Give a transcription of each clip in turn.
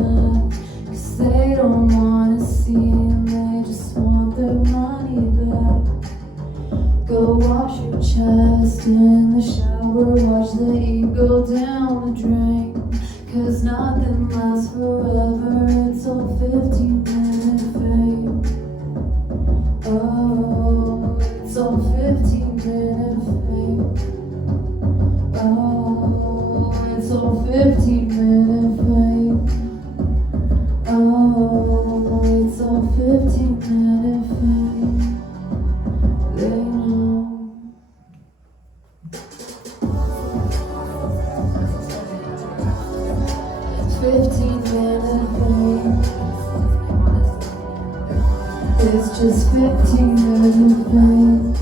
smack. Cause they don't wanna see and they just want their money back. Go wash your chest in the shower, watch the ego down the drain. Cause nothing lasts forever, it's all 15-minute fame. Oh, it's all 15-minute fame. Oh, it's all 15-minute fame. Oh, it's all 15-minute fame. They know. 15-minute fame. It's just 15-minute fame.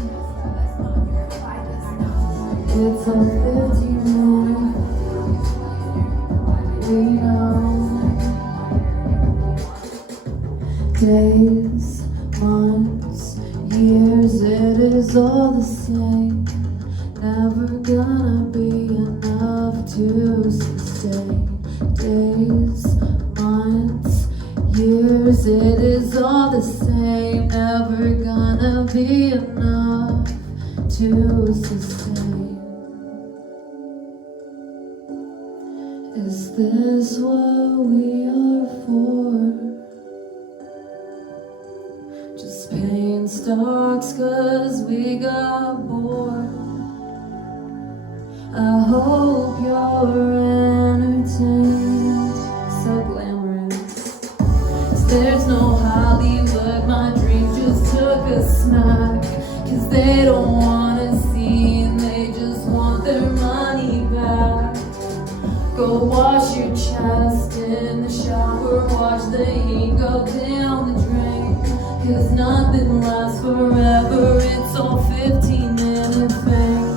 It's all 15-minute. We know. Days, months, years, it is all the same. Never gonna be enough to sustain. Days, months, years, it is all the same. Never gonna be enough to sustain. Is this what we are for? Just paying stocks cause we got bored. I hope you're entertained. So glamorous. 'Cause there's no Hollywood, my dreams just took a smack. Cause they don't wanna see and they just want their money back. Go wash your chest in the shower, watch the heat go down the drain. Cause nothing lasts forever, it's all 15-minute fame.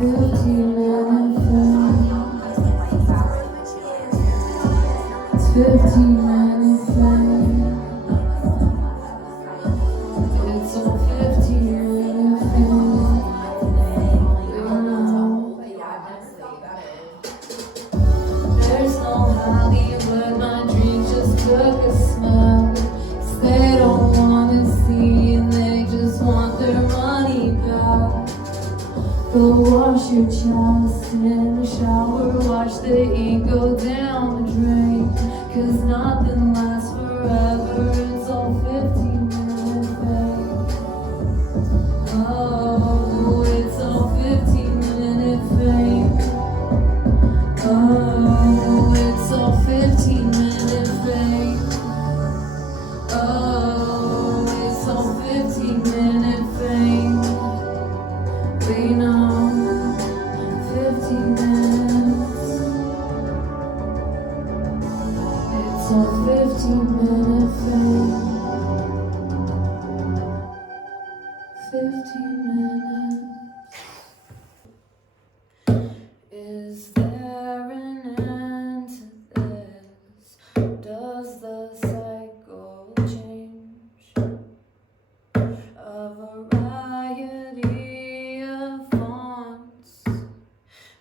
15-minute fame. It's 15-minute fame. It's all 15-minute fame. There's no Hollywood, my dreams just took a smack. 'Cause they don't wanna see and they just want their money back. Go wash your chest in the shower, watch the ego down the drain. Cause nothing lasts forever, it's all 15-minute fame. Oh, it's all 15-minute fame. Oh, it's all 15-minute fame. Oh, it's all 15-minute fame. We know 15 minutes. It's all 15-minute fame. 15 minutes. Is there an end to this? Does the cycle change? A variety of fonts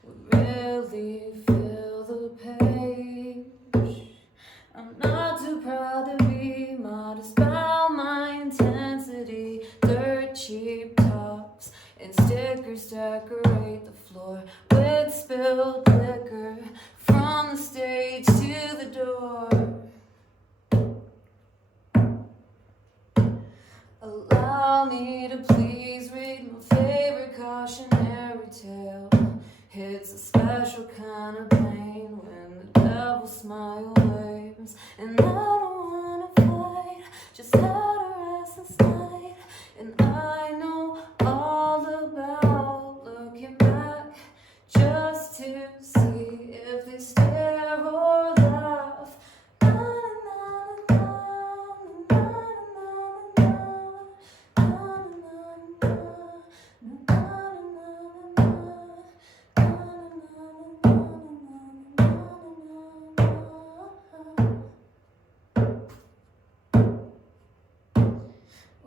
would really fill the page. I'm not too proud to be modest about my intensity. Dirt cheap tops and stickers decorate the floor with spilled liquor from the stage to the door. Allow me to please read my favorite cautionary tale. It's a special kind of pain when the devil smile waves. And I don't wanna fight, just had a restless night. And I know all about looking back, just to see if they stare or laugh.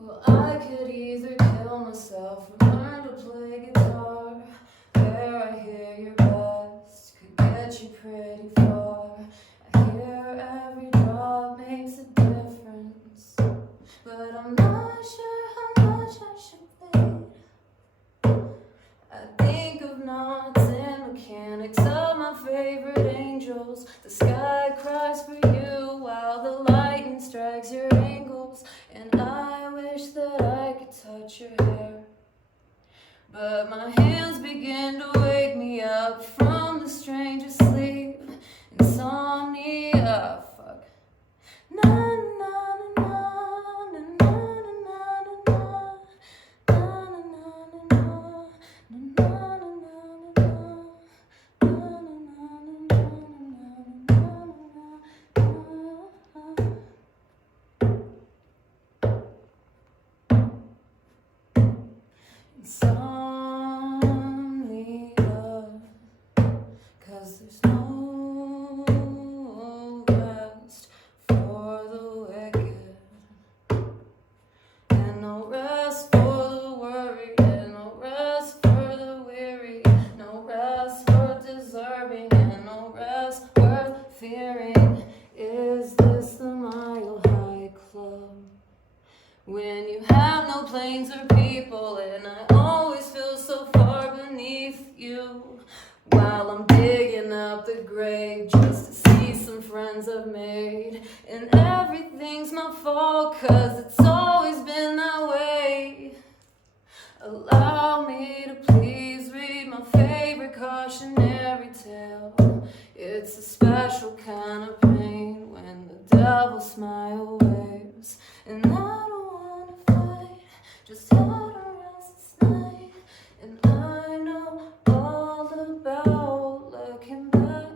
Well, I could either kill myself or learn to play guitar. Where I hear your best could get you pretty far. I hear every drop makes a difference, but I'm not sure how much I should pay. I think of knots and mechanics of my favorite angels. The sky cries for you while the lightning strikes your ankles, and I wish that I could touch your hair, but my hands begin to wake me up from the strangest sleep. Insomnia, fuck. Na na na na na na na na na. Insomnia, 'cause there's no rest for the wicked, and no rest for the worried, and no rest for the weary, no rest for deserving, and no rest worth fearing. Is this the Mile High Club? When you have no planes or people, and I always feel so far beneath you, while I'm digging up the grave just to see some friends I've made. And everything's my fault, 'cause it's always been that way. Allow me to please read my favorite cautionary tale. It's a special kind of pain when the devil's smile waves, and I don't wanna fight, just how to rest this night. And I know all about looking back,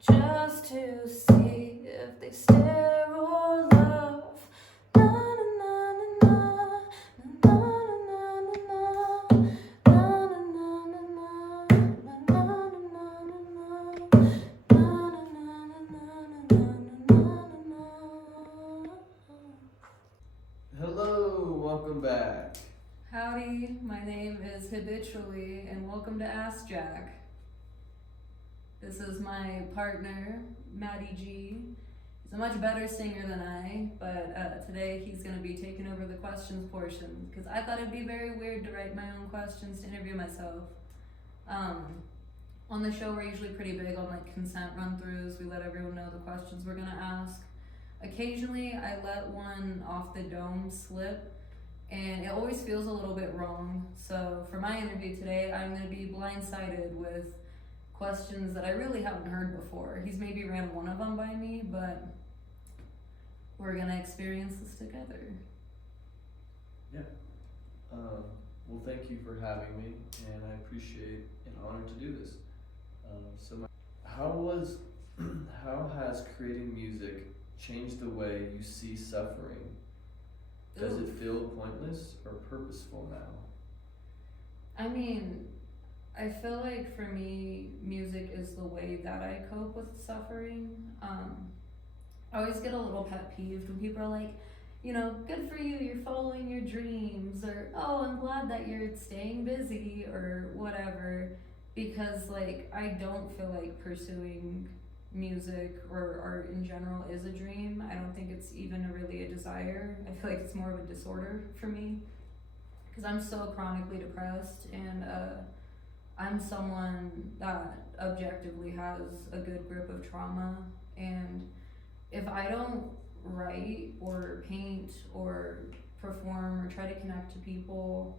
just to see if they stare or laugh. Na na na na na, na na na na na, na na na na na, na na na na na. Hello, welcome back. Howdy, my name is Habitually, and welcome to Ask Jack. This is my partner, Maddie G. He's a much better singer than I, but today he's going to be taking over the questions portion, because I thought it'd be very weird to write my own questions to interview myself. On the show, we're usually pretty big on like consent run-throughs. We let everyone know the questions we're going to ask. Occasionally, I let one off the dome slip, and it always feels a little bit wrong. So for my interview today, I'm going to be blindsided with questions that I really haven't heard before. He's maybe ran one of them by me, but we're going to experience this together. Yeah. Well, thank you for having me, and I appreciate and honored to do this. How has creating music changed the way you see suffering? Does it feel pointless or purposeful now? I mean, I feel like for me, music is the way that I cope with suffering. I always get a little pet peeved when people are like, you know, good for you, you're following your dreams, or oh, I'm glad that you're staying busy, or whatever, because like I don't feel like pursuing music or art in general is a dream. I don't think it's even really a desire. I feel like it's more of a disorder for me, because I'm so chronically depressed, and I'm someone that objectively has a good grip of trauma, and if I don't write or paint or perform or try to connect to people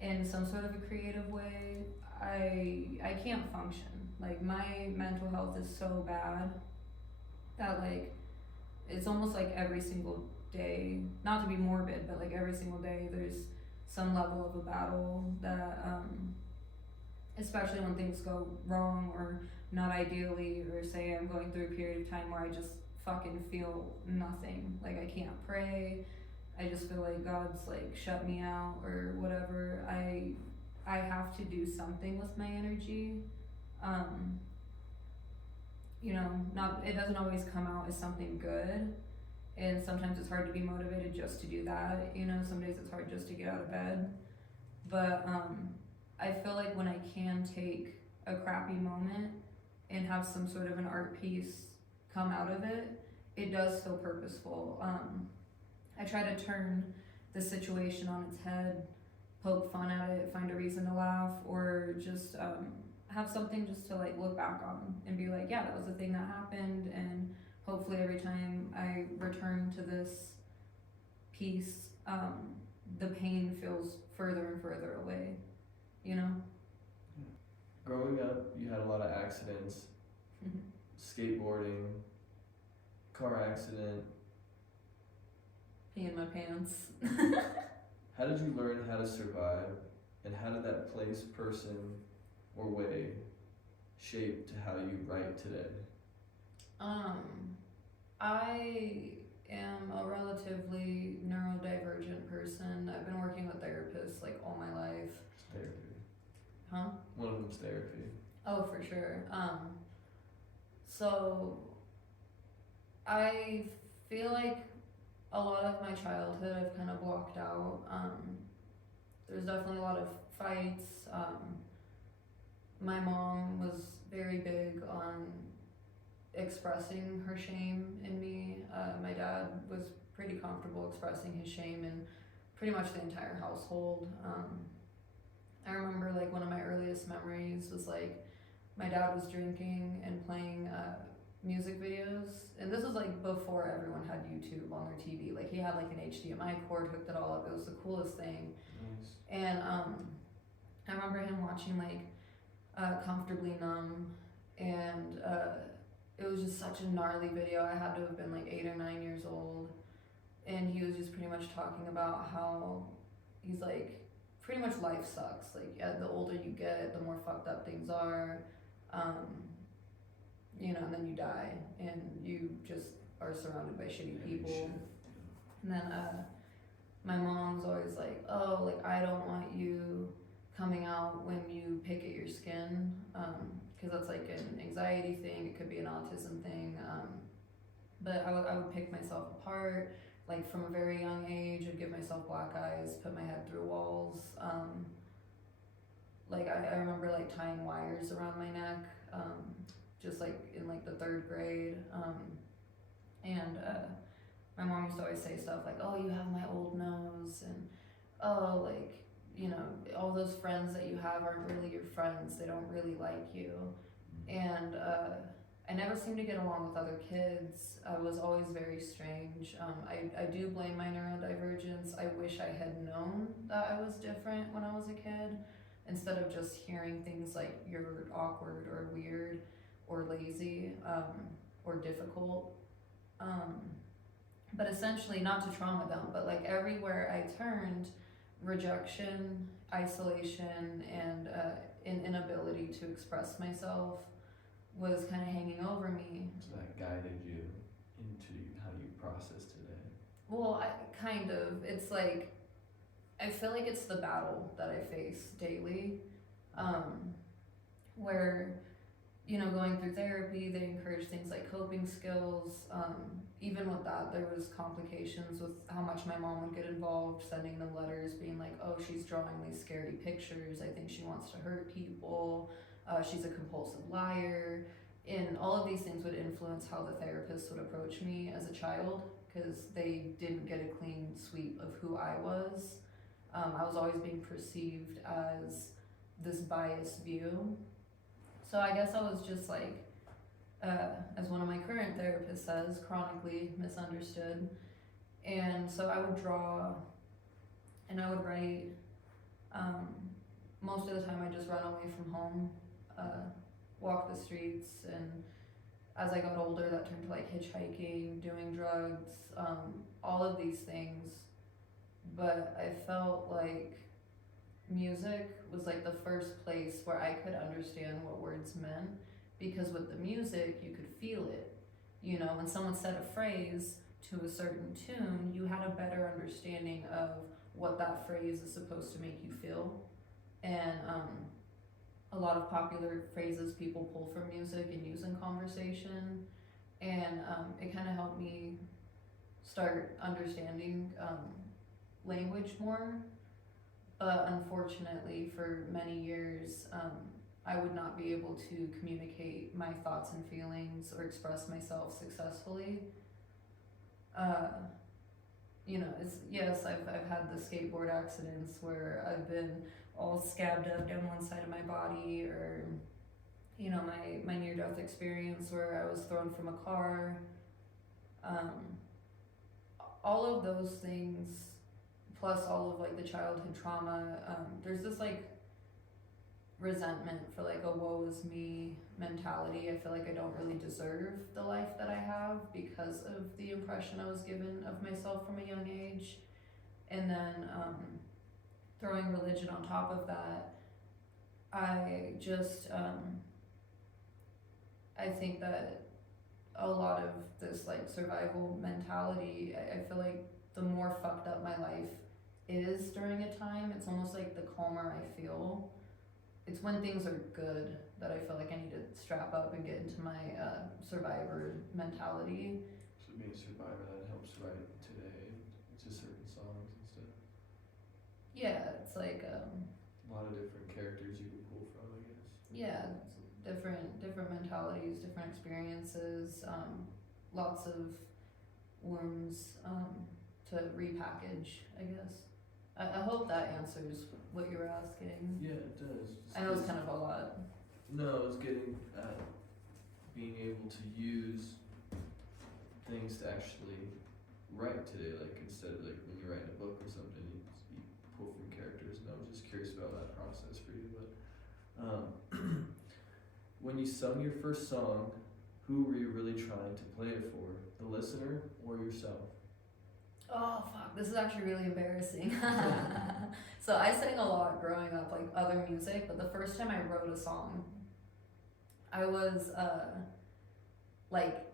in some sort of a creative way, I can't function. Like my mental health is so bad that like it's almost like every single day, not to be morbid, but like every single day there's some level of a battle that especially when things go wrong or not ideally, or say I'm going through a period of time where I just fucking feel nothing. Like I can't pray. I just feel like God's like shut me out or whatever. I have to do something with my energy. You know, it doesn't always come out as something good, and sometimes it's hard to be motivated just to do that. You know, some days it's hard just to get out of bed. But I feel like when I can take a crappy moment and have some sort of an art piece come out of it, it does feel purposeful. I try to turn the situation on its head, poke fun at it, find a reason to laugh, or just have something just to like look back on and be like, yeah, that was a thing that happened, and hopefully every time I return to this piece, the pain feels further and further away, you know? Growing up, you had a lot of accidents, skateboarding, car accident. Pee in my pants. How did you learn how to survive, and how did that place, person, or way shape to how you write today? I am a relatively neurodivergent person. I've been working with therapists like all my life. It's therapy. Huh? One of them's therapy. Oh, for sure. So I feel like a lot of my childhood I've kind of blocked out. There's definitely a lot of fights. My mom was very big on expressing her shame in me. My dad was pretty comfortable expressing his shame in pretty much the entire household. I remember like one of my earliest memories was like my dad was drinking and playing music videos, and this was like before everyone had YouTube on their TV. Like he had like an HDMI cord, hooked it all up. It was the coolest thing. Nice. And I remember him watching like Comfortably Numb, and it was just such a gnarly video. I had to have been like 8 or 9 years old, and he was just pretty much talking about how he's like, pretty much life sucks. Like, yeah, the older you get, the more fucked up things are, you know, and then you die, and you just are surrounded by shitty people. And then my mom's always like, oh, like, I don't want you coming out when you pick at your skin, because that's like an anxiety thing, it could be an autism thing, but I would pick myself apart. Like from a very young age, I'd give myself black eyes, put my head through walls. Like I remember like tying wires around my neck, just like in like the 3rd grade. And my mom used to always say stuff like, oh, you have my old nose, and oh, like, you know, all those friends that you have aren't really your friends, they don't really like you. And I never seemed to get along with other kids. I was always very strange. I do blame my neurodivergence. I wish I had known that I was different when I was a kid, instead of just hearing things like you're awkward or weird or lazy or difficult. But essentially, not to trauma them, but like everywhere I turned, rejection, isolation, and an inability to express myself was kind of hanging over me. So that guided you into how you process today? Well, kind of. It's like, I feel like it's the battle that I face daily, where, you know, going through therapy, they encourage things like coping skills. Even with that, there was complications with how much my mom would get involved, sending them letters being like, oh, she's drawing these scary pictures, I think she wants to hurt people. She's a compulsive liar, and all of these things would influence how the therapist would approach me as a child, because they didn't get a clean sweep of who I was. I was always being perceived as this biased view. So I guess I was just like, as one of my current therapists says, chronically misunderstood. And so I would draw and I would write. Most of the time I just run away from home, walk the streets, and as I got older that turned to like hitchhiking, doing drugs, all of these things. But I felt like music was like the first place where I could understand what words meant, because with the music you could feel it. You know, when someone said a phrase to a certain tune, you had a better understanding of what that phrase is supposed to make you feel. And a lot of popular phrases people pull from music and use in conversation, and it kind of helped me start understanding language more. But unfortunately, for many years, I would not be able to communicate my thoughts and feelings or express myself successfully. You know, yes, I've had the skateboard accidents where I've been all scabbed up down one side of my body, or, you know, my near-death experience where I was thrown from a car. All of those things, plus all of like the childhood trauma, there's this like resentment for like a woe is me mentality. I feel like I don't really deserve the life that I have because of the impression I was given of myself from a young age. And then throwing religion on top of that, I just I think that a lot of this like survival mentality, I feel like the more fucked up my life is during a time, it's almost like the calmer I feel. It's when things are good that I feel like I need to strap up and get into my survivor mentality. So being a survivor, that helps write today to certain songs and stuff. Yeah, it's like A lot of different characters you can pull from, I guess. yeah, different mentalities, different experiences, lots of wounds to repackage, I guess. I hope that answers what you were asking. Yeah, it does. I know it's kind of a lot. No, it's getting at being able to use things to actually write today, like instead of like when you write a book or something, you pull from characters. And I was just curious about that process for you. But when you sung your first song, who were you really trying to play it for? The listener or yourself? Oh fuck, this is actually really embarrassing. So I sang a lot growing up, like other music, but the first time I wrote a song, I was like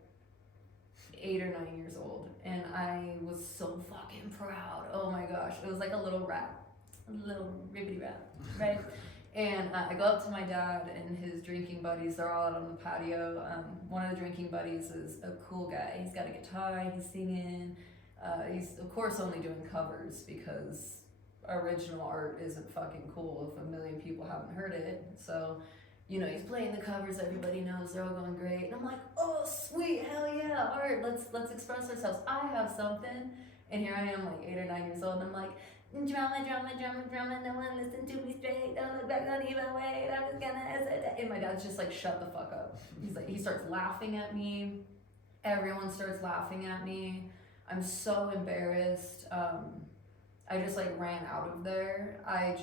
8 or 9 years old, and I was so fucking proud. Oh my gosh, it was like a little rap, a little ribbity rap, right? And I go up to my dad and his drinking buddies. They're all out on the patio. One of the drinking buddies is a cool guy. He's got a guitar, he's singing. He's of course only doing covers because original art isn't fucking cool if a million people haven't heard it. So, you know, he's playing the covers everybody knows, they're all going great. And I'm like, oh sweet, hell yeah, art, let's express ourselves. I have something. And here I am, like 8 or 9 years old, and I'm like, drama, drama, drama, drama, no one listen to me straight, don't look back, don't even wait, I'm just gonna, and my dad's just like, shut the fuck up. He's like, he starts laughing at me, everyone starts laughing at me. I'm so embarrassed. I just like ran out of there. I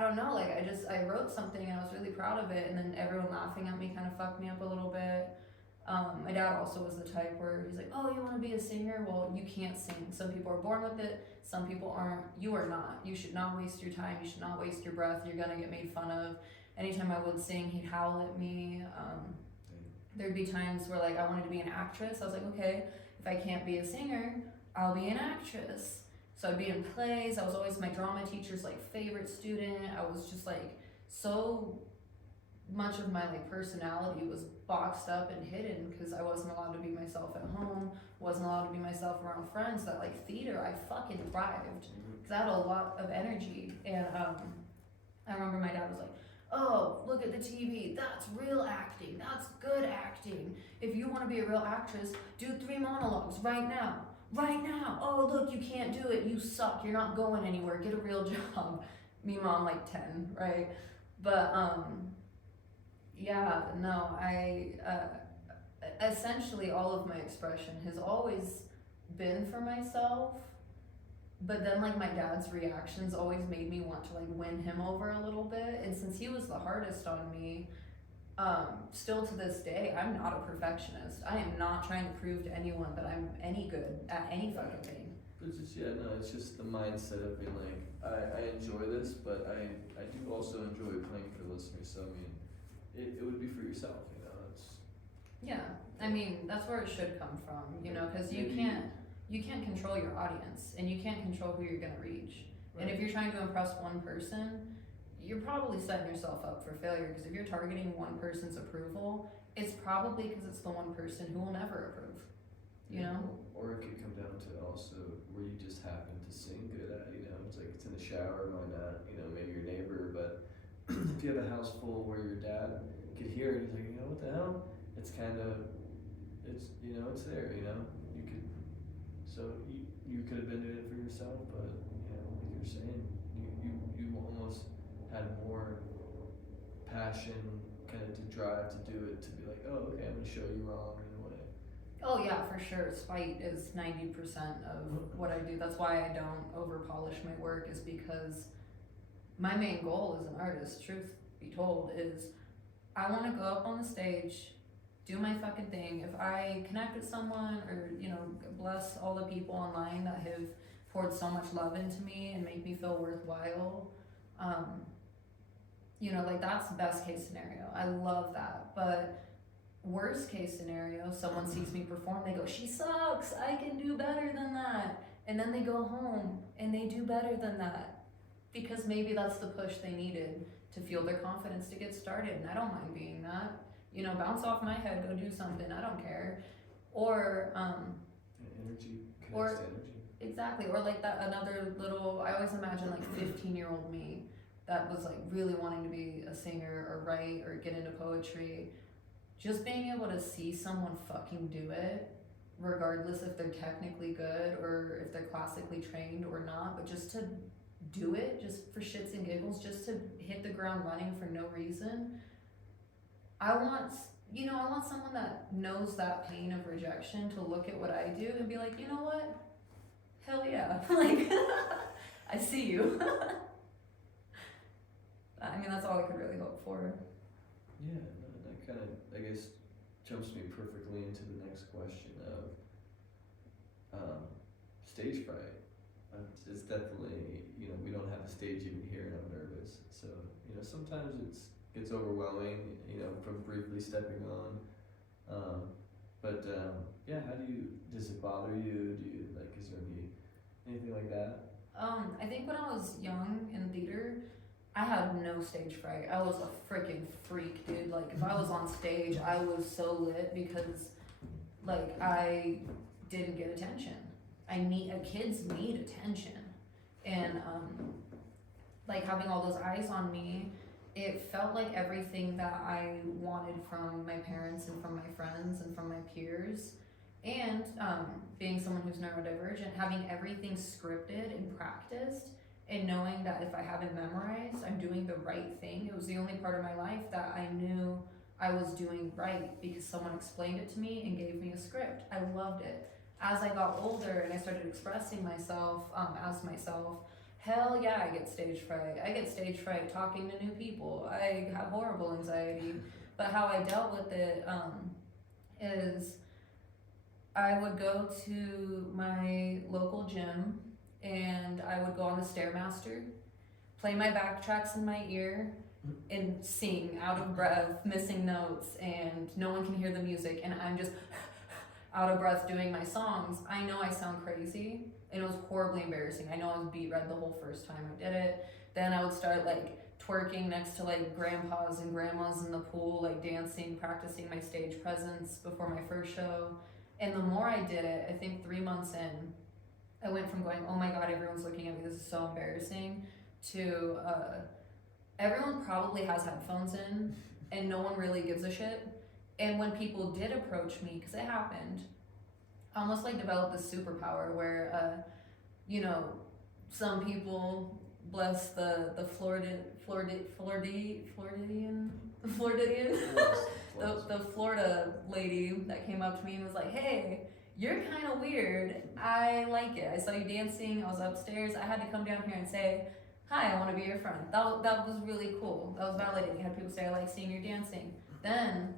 don't know, like I wrote something and I was really proud of it, and then everyone laughing at me kind of fucked me up a little bit. My dad also was the type where he's like, oh, you want to be a singer? Well, you can't sing. Some people are born with it, some people aren't. You are not. You should not waste your time, you should not waste your breath, you're gonna get made fun of. Anytime I would sing, he'd howl at me. There'd be times where like I wanted to be an actress. I was like, okay, if I can't be a singer, I'll be an actress. So I'd be in plays. I was always my drama teacher's like favorite student. I was just like, so much of my like personality was boxed up and hidden because I wasn't allowed to be myself at home, wasn't allowed to be myself around friends. That like theater, I fucking thrived because I had a lot of energy. And I remember my dad was like, oh, look at the TV, that's real acting, that's good acting. If you want to be a real actress, do 3 monologues right now. Oh, look, you can't do it, you suck, you're not going anywhere, get a real job. Meanwhile, I'm like 10, right? But yeah, no, I essentially all of my expression has always been for myself. But then like my dad's reactions always made me want to like win him over a little bit. And since he was the hardest on me, still to this day, I'm not a perfectionist. I am not trying to prove to anyone that I'm any good at any fucking thing. But just, yeah, no, it's just the mindset of being like, I enjoy this, but I do also enjoy playing for the listeners. So I mean, it would be for yourself, you know. It's Yeah, I mean, that's where it should come from, you know, because you can't control your audience, and you can't control who you're gonna reach. Right. And if you're trying to impress one person, you're probably setting yourself up for failure, because if you're targeting one person's approval, it's probably because it's the one person who will never approve, you know? Or it could come down to also where you just happen to sing good at, you know, it's like it's in the shower, why not, you know, maybe your neighbor, but if you have a house full where your dad could hear it, he's like, you know, what the hell? It's kind of, it's, you know, it's there, you know, you could, so you could have been doing it for yourself, but, you know, like you're saying, you almost had more passion kind of to drive to do it, to be like, oh, okay, I'm gonna show you wrong in a way. Oh yeah, for sure. Spite is 90% of what I do. That's why I don't over polish my work, is because my main goal as an artist, truth be told, is I want to go up on the stage, do my fucking thing. If I connect with someone, or, you know, bless all the people online that have poured so much love into me and make me feel worthwhile, you know, like that's the best case scenario. I love that. But worst case scenario, someone sees me perform, they go, she sucks, I can do better than that. And then they go home and they do better than that, because maybe that's the push they needed to feel their confidence to get started. And I don't mind being that. You know, bounce off my head, go do something, I don't care. Or energy connects or to energy. exactly, or like that another little, I always imagine like 15-year-old me that was like really wanting to be a singer or write or get into poetry. Just being able to see someone fucking do it, regardless if they're technically good or if they're classically trained or not, but just to do it just for shits and giggles, just to hit the ground running for no reason. I want someone that knows that pain of rejection to look at what I do and be like, you know what? Hell yeah. Like, I see you. I mean, that's all I could really hope for. Yeah, that kind of, I guess, jumps me perfectly into the next question of stage fright. It's definitely, you know, we don't have a stage even here and I'm nervous. So, you know, sometimes it's overwhelming, you know, from briefly stepping on. Yeah, does it bother you? Do you, like, is there anything like that? I think when I was young in theater, I had no stage fright. I was a freaking freak, dude. Like, if I was on stage, I was so lit because, like, I didn't get attention. Kids need attention. And, like, having all those eyes on me, it felt like everything that I wanted from my parents and from my friends and from my peers. And, being someone who's neurodivergent, having everything scripted and practiced, and knowing that if I haven't memorized, I'm doing the right thing. It was the only part of my life that I knew I was doing right because someone explained it to me and gave me a script. I loved it. As I got older and I started expressing myself as myself, hell yeah, I get stage fright. I get stage fright talking to new people. I have horrible anxiety. But how I dealt with it is I would go to my local gym and I would go on the Stairmaster, play my backtracks in my ear, and sing out of breath, missing notes, and no one can hear the music, and I'm just out of breath doing my songs. I know I sound crazy, and it was horribly embarrassing. I know I was beat red the whole first time I did it. Then I would start like twerking next to like grandpas and grandmas in the pool, like dancing, practicing my stage presence before my first show. And the more I did it, I think 3 months in, I went from going, oh my God, everyone's looking at me, this is so embarrassing, to everyone probably has headphones in and no one really gives a shit. And when people did approach me, because it happened, I almost like developed this superpower where, you know, some people, bless the Florida lady that came up to me and was like, hey, you're kind of weird. I like it. I saw you dancing. I was upstairs. I had to come down here and say, hi, I want to be your friend. That was really cool. That was validating. I had people say, I like seeing your dancing. Then,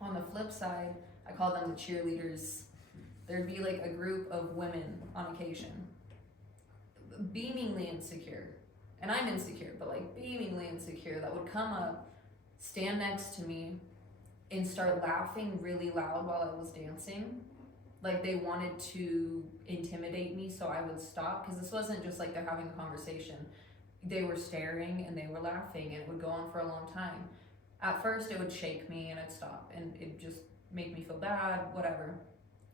on the flip side, I call them the cheerleaders. There'd be like a group of women on occasion, beamingly insecure. And I'm insecure, but like beamingly insecure, that would come up, stand next to me, and start laughing really loud while I was dancing. Like they wanted to intimidate me so I would stop, because this wasn't just like they're having a conversation. They were staring and they were laughing, and it would go on for a long time. At first it would shake me and I'd stop and it'd just make me feel bad, whatever.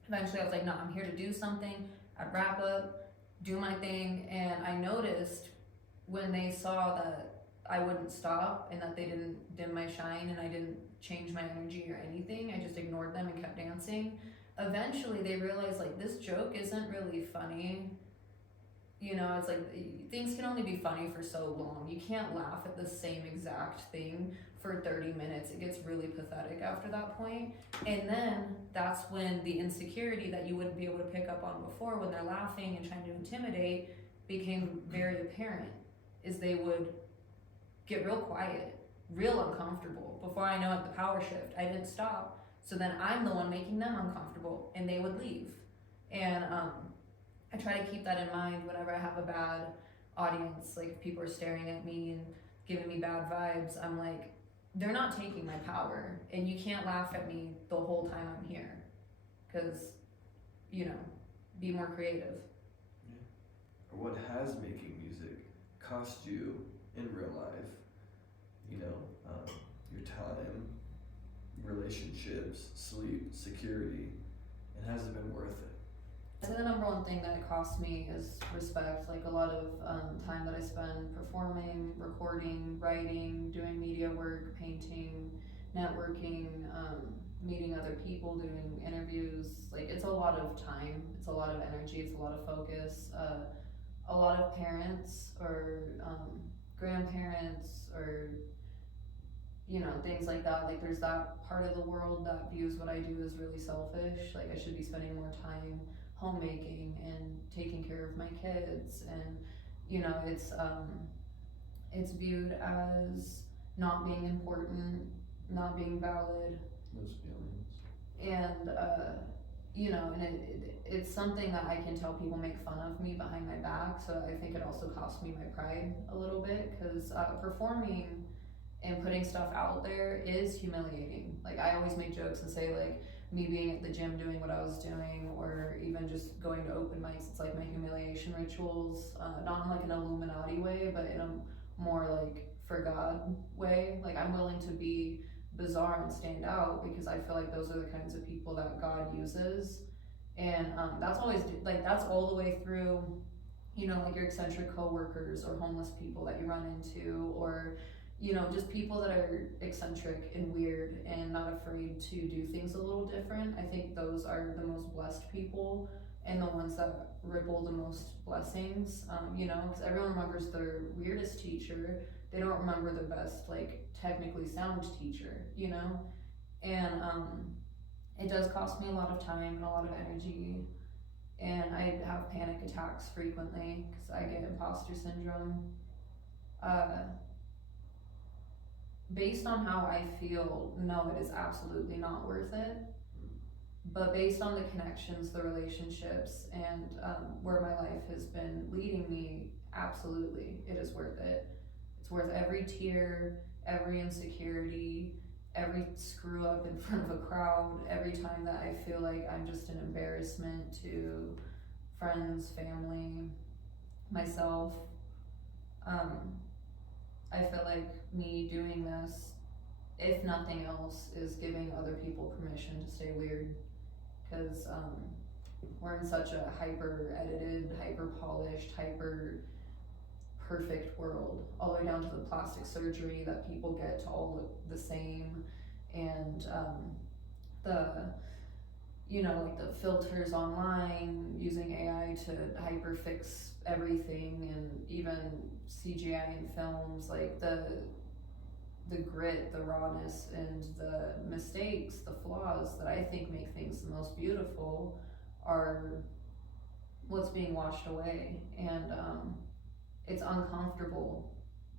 Eventually I was like, no, I'm here to do something. I'd wrap up, do my thing, and I noticed when they saw that I wouldn't stop and that they didn't dim my shine and I didn't change my energy or anything. I just ignored them and kept dancing. Eventually they realized like this joke isn't really funny. You know, it's like things can only be funny for so long. You can't laugh at the same exact thing for 30 minutes. It gets really pathetic after that point. And then that's when the insecurity that you wouldn't be able to pick up on before when they're laughing and trying to intimidate became very apparent. Is they would get real quiet, real uncomfortable. Before I know it, the power shift. I didn't stop. So then I'm the one making them uncomfortable and they would leave. And I try to keep that in mind whenever I have a bad audience, like if people are staring at me and giving me bad vibes, I'm like, they're not taking my power and you can't laugh at me the whole time I'm here. Cause, you know, be more creative. Yeah. Or what has making music cost you in real life? You know, your time, relationships, sleep, security, and has it been worth it? I think the number one thing that it cost me is respect. Like a lot of time that I spend performing, recording, writing, doing media work, painting, networking, meeting other people, doing interviews. Like it's a lot of time, it's a lot of energy, it's a lot of focus. A lot of parents or grandparents or you know, things like that. Like there's that part of the world that views what I do as really selfish. Like I should be spending more time homemaking and taking care of my kids, and you know, it's viewed as not being important, not being valid. Those feelings. And you know, and it's something that I can tell people make fun of me behind my back. So I think it also cost me my pride a little bit, because performing and putting stuff out there is humiliating. Like I always make jokes and say like me being at the gym doing what I was doing, or even just going to open mics, it's like my humiliation rituals, not in like an Illuminati way, but in a more like for God way. Like I'm willing to be bizarre and stand out because I feel like those are the kinds of people that God uses. And that's always like, that's all the way through, you know, like your eccentric coworkers or homeless people that you run into, or you know, just people that are eccentric and weird and not afraid to do things a little different. I think those are the most blessed people and the ones that ripple the most blessings, you know, because everyone remembers their weirdest teacher. They don't remember the best, like, technically sound teacher, you know? And it does cost me a lot of time and a lot of energy. And I have panic attacks frequently because I get imposter syndrome. Based on how I feel, no, it is absolutely not worth it. But based on the connections, the relationships, and where my life has been leading me, absolutely, it is worth it. It's worth every tear, every insecurity, every screw up in front of a crowd, every time that I feel like I'm just an embarrassment to friends, family, myself. I feel like me doing this, if nothing else, is giving other people permission to stay weird, because we're in such a hyper edited, hyper polished, hyper perfect world, all the way down to the plastic surgery that people get to all look the same, and the, you know, like the filters online, using AI to hyper fix everything, and even CGI in films, like the grit, the rawness, and the mistakes, the flaws that I think make things the most beautiful are what's being washed away. And it's uncomfortable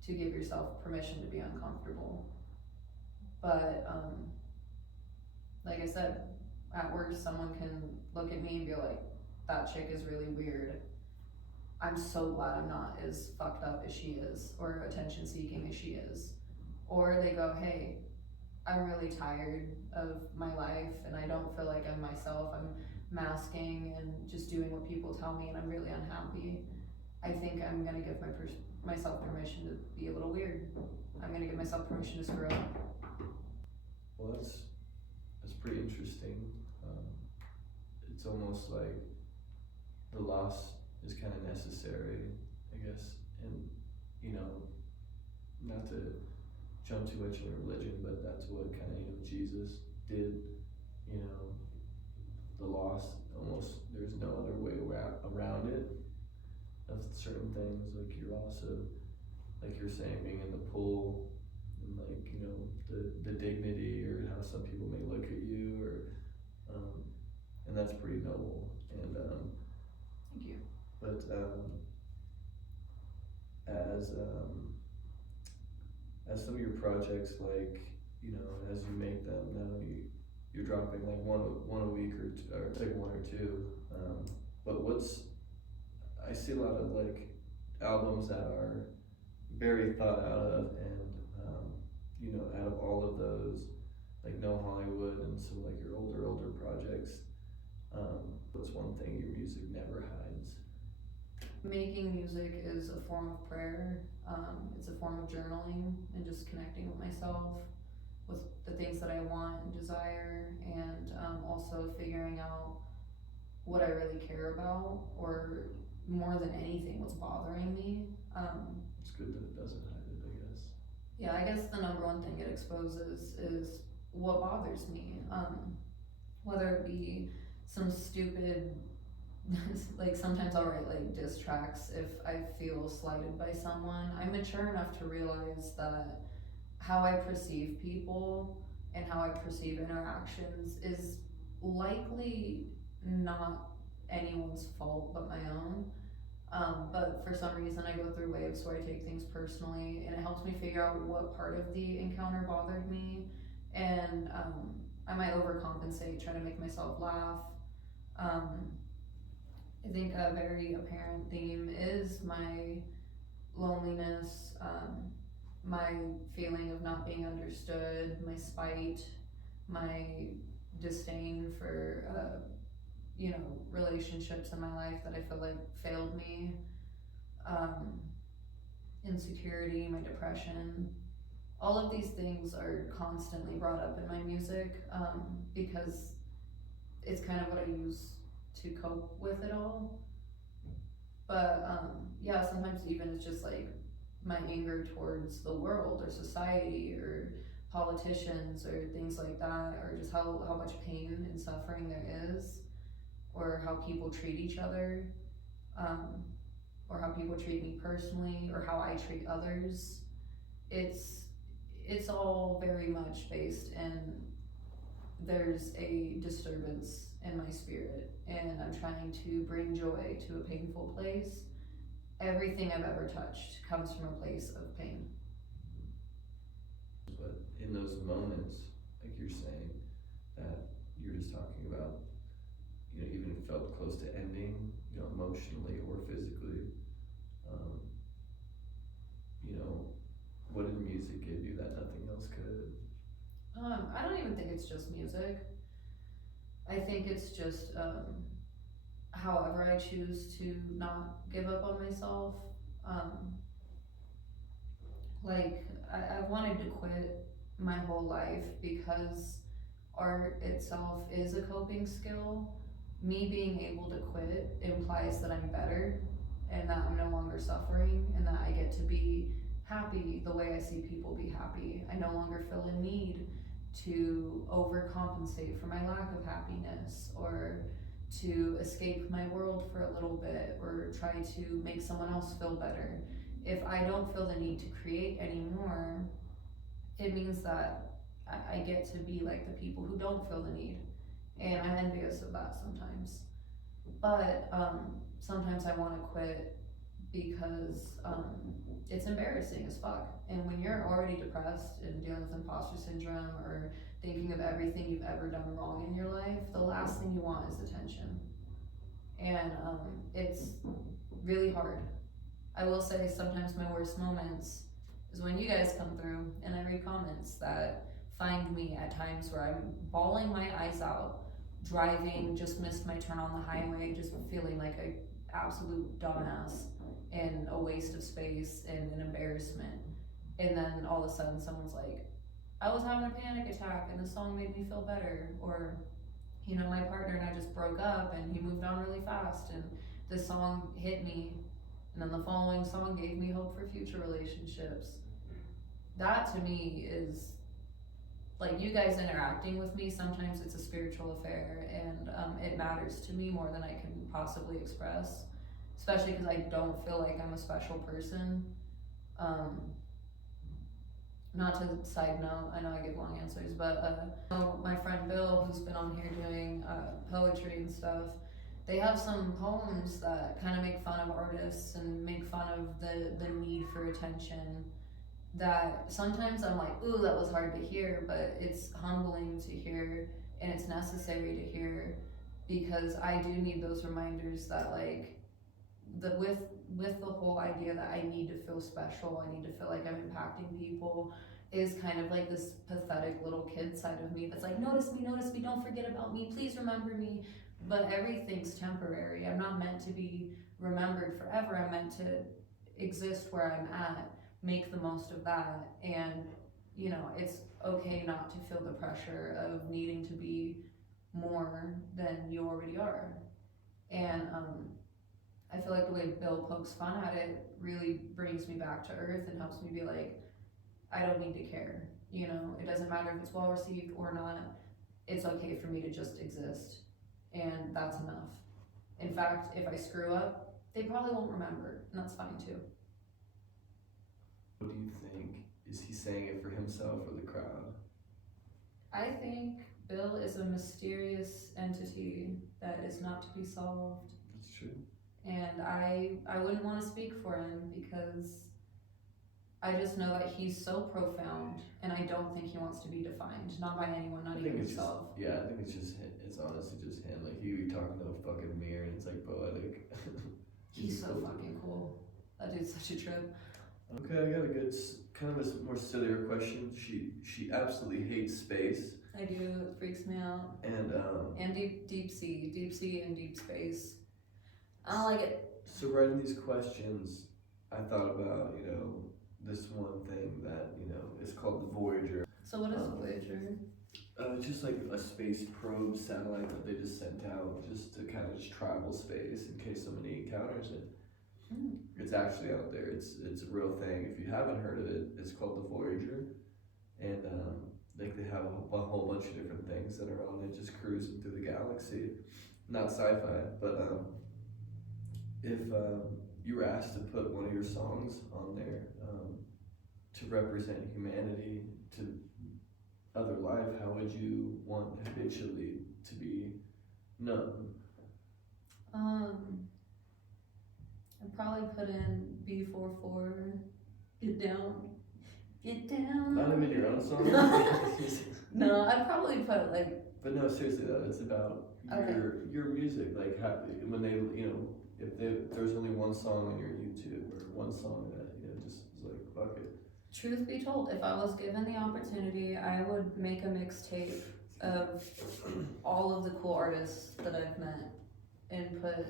to give yourself permission to be uncomfortable. But like I said, at worst, someone can look at me and be like, that chick is really weird. I'm so glad I'm not as fucked up as she is, or attention seeking as she is. Or they go, hey, I'm really tired of my life and I don't feel like I'm myself. I'm masking and just doing what people tell me and I'm really unhappy. I think I'm gonna give myself permission to be a little weird. I'm gonna give myself permission to screw up. Well, that's pretty interesting. It's almost like the loss is kind of necessary, I guess, and you know, not to jump too much into religion, but that's what kind of, Jesus did, the lost, almost, there's no other way around it, of certain things, like you're also, like you're saying, being in the pool, and like, the dignity, or how some people may look at you, or, and that's pretty noble, and, Thank you. but, as some of your projects, like, as you make them, now you're dropping like one a week, or two, or like one or two, but I see a lot of like albums that are very thought out of, and out of all of those, like No Hollywood, and some like your older projects, what's one thing your music never hides? Making music is a form of prayer. It's a form of journaling and just connecting with myself, with the things that I want and desire, and also figuring out what I really care about, or more than anything, what's bothering me. It's good that it doesn't hide it, I guess. Yeah, I guess the number one thing it exposes is what bothers me. Whether it be some stupid, like sometimes I'll write like diss tracks if I feel slighted by someone. I'm mature enough to realize that how I perceive people and how I perceive interactions is likely not anyone's fault but my own. But for some reason I go through waves where I take things personally, and it helps me figure out what part of the encounter bothered me, and I might overcompensate, try to make myself laugh. I think a very apparent theme is my loneliness, my feeling of not being understood, my spite, my disdain for, relationships in my life that I feel like failed me, insecurity, my depression. All of these things are constantly brought up in my music, because it's kind of what I use to cope with it all. But yeah, sometimes even it's just like my anger towards the world or society or politicians or things like that, or just how much pain and suffering there is, or how people treat each other, or how people treat me personally, or how I treat others. It's all very much based in, there's a disturbance in my spirit, and I'm trying to bring joy to a painful place. Everything I've ever touched comes from a place of pain. But in those moments, like you're saying, that you're just talking about, even felt close to ending, emotionally or physically, what did music give you that nothing else could? I don't even think it's just music. I think it's just however I choose to not give up on myself. Like I've wanted to quit my whole life because art itself is a coping skill. Me being able to quit implies that I'm better, and that I'm no longer suffering, and that I get to be happy the way I see people be happy. I no longer feel a need to overcompensate for my lack of happiness, or to escape my world for a little bit, or try to make someone else feel better. If I don't feel the need to create anymore, it means that I get to be like the people who don't feel the need, and I'm envious of that sometimes. But sometimes I want to quit because it's embarrassing as fuck. And when you're already depressed and dealing with imposter syndrome, or thinking of everything you've ever done wrong in your life, the last thing you want is attention. And it's really hard. I will say sometimes my worst moments is when you guys come through and I read comments that find me at times where I'm bawling my eyes out, driving, just missed my turn on the highway, just feeling like a absolute dumbass and a waste of space and an embarrassment. And then all of a sudden someone's like, I was having a panic attack and the song made me feel better. Or, my partner and I just broke up and he moved on really fast and this song hit me, and then the following song gave me hope for future relationships. that to me is like you guys interacting with me. Sometimes it's a spiritual affair, and it matters to me more than I can possibly express, especially because I don't feel like I'm a special person. um, Not to side note, I know I give long answers, but my friend Bill, who's been on here doing poetry and stuff, they have some poems that kind of make fun of artists and make fun of the need for attention. That sometimes I'm like, ooh, that was hard to hear, but it's humbling to hear and it's necessary to hear, because I do need those reminders that like with the whole idea that I need to feel special, I need to feel like I'm impacting people, is kind of like this pathetic little kid side of me that's like, notice me, don't forget about me, please remember me. But everything's temporary. I'm not meant to be remembered forever. I'm meant to exist where I'm at, make the most of that, and you know, it's okay not to feel the pressure of needing to be more than you already are. And I feel like the way Bill pokes fun at it really brings me back to earth and helps me be like, I don't need to care. You know, it doesn't matter if it's well received or not. It's okay for me to just exist, and that's enough. In fact, if I screw up, they probably won't remember, and that's fine too. What do you think? Is he saying it for himself or the crowd? I think Bill is a mysterious entity that is not to be solved. That's true. And I wouldn't want to speak for him, because I just know that he's so profound, and I don't think he wants to be defined, not by anyone, not even himself. I think it's just him. It's honestly just him. Like he be talking to a fucking mirror, and it's like poetic. He's so fucking cool. That dude's such a trip. Okay, I got a good, kind of a more sillier question. She absolutely hates space. I do. It freaks me out. And deep sea and deep space. I don't like it. So writing these questions, I thought about, you know, this one thing that, you know, is called the Voyager. So what is Voyager? Just like a space probe satellite that they just sent out just to kind of just travel space in case somebody encounters it. It's actually out there. It's a real thing. If you haven't heard of it, it's called the Voyager, and like they have a whole bunch of different things that are on it, just cruising through the galaxy. Not sci-fi, but if you were asked to put one of your songs on there to represent humanity to other life, how would you want Habitually to be known? I'd probably put in B44, get down. Not even your own song? No, I'd probably put like. But no, seriously though, it's about your music. Like how, when they, you know, if there's only one song on your YouTube or one song that, you know, just is like, fuck it. Truth be told, if I was given the opportunity, I would make a mixtape of all of the cool artists that I've met and put